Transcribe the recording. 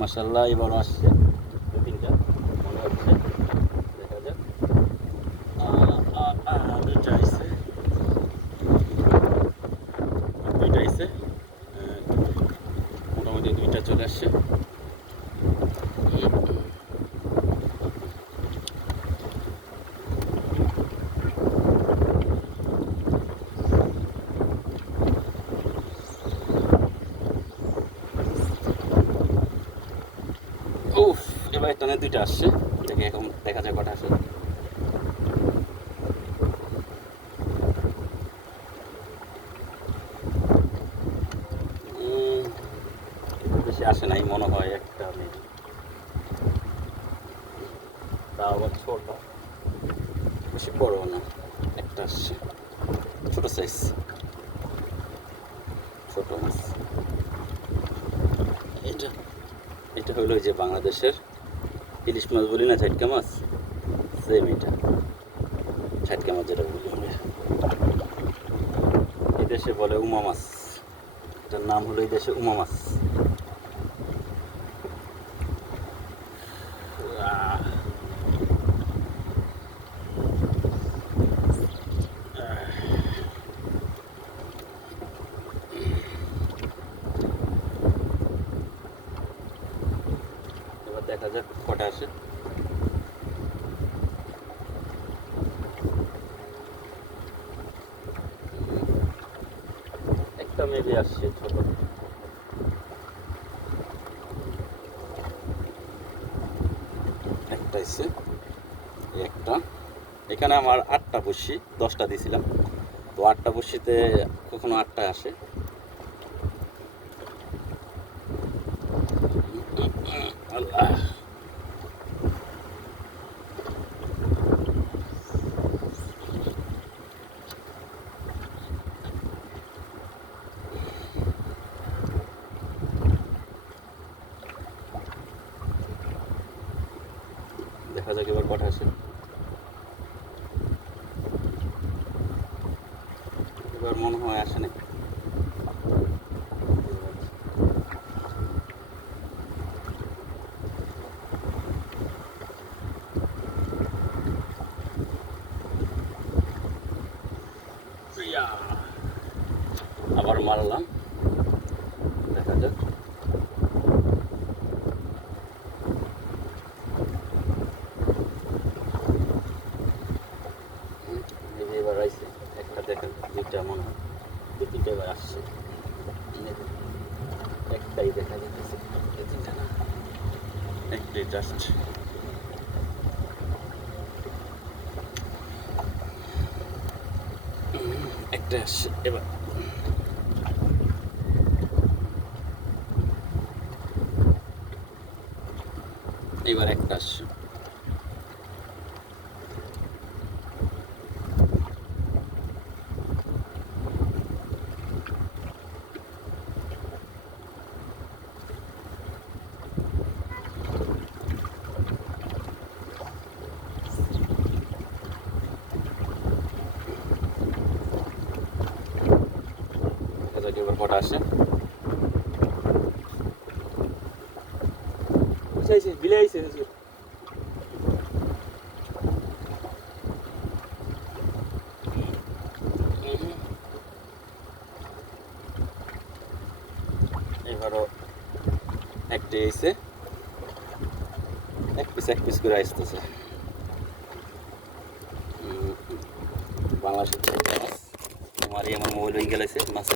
মাশাআল্লাহ এবারও আসছে দু তিনটা মনে হচ্ছে, দেখা যাক। দুইটা আইছে, দুইটা আইছে, মোটামুটি দুইটা চলে আসছে। উফ, এবার টানে দুইটা আসছে, দেখে এখন দেখা যায় কটা আসে। বেশি আসে নাই মনে হয়, একটা মেবি, তা আবার ছোট, বেশি বড় না, একটা আসছে, ছোট সাইজ, ছোট মাছ। এটা এটা হলো যে বাংলাদেশের ইলিশ মাছ বলি না, ঝাটকা মাছ, সেম এটা ঝাটকা মাছ যেটা বলি আমরা, এই দেশে বলে উমা মাছ, এটার নাম হলো এই দেশে উমা মাছ। এবার দেখা যাক কটা আসে। একটা মেবি আসছে ছোট, একটা এসছে, একটা। এখানে আমার 8টা বড়শি, 10টা দিয়েছিলাম, তো 8টা বড়শিতে কখনো 8টা আসে। আল্লাহ, দেখা যাক এবার কটা আসে। এবার মনে হয় আসে না। আবার মারলাম, দেখা যাক। এবার আইছে একটা, দেখেন দুইটা মনে হয়, দু তিনটা এবার আসছে, একটাই দেখা যাচ্ছে, তিনটা না, একটাই জাস্ট। একটা আসছে এবার, এবার একটা আসছে। দেখা যাক এবার কটা আসে। বিলে আইছে, এবারও একটা এসে এক পিস করে আসতেছে। বাংলাদেশের আমার মোবাইল হয়ে গেছে মাছ।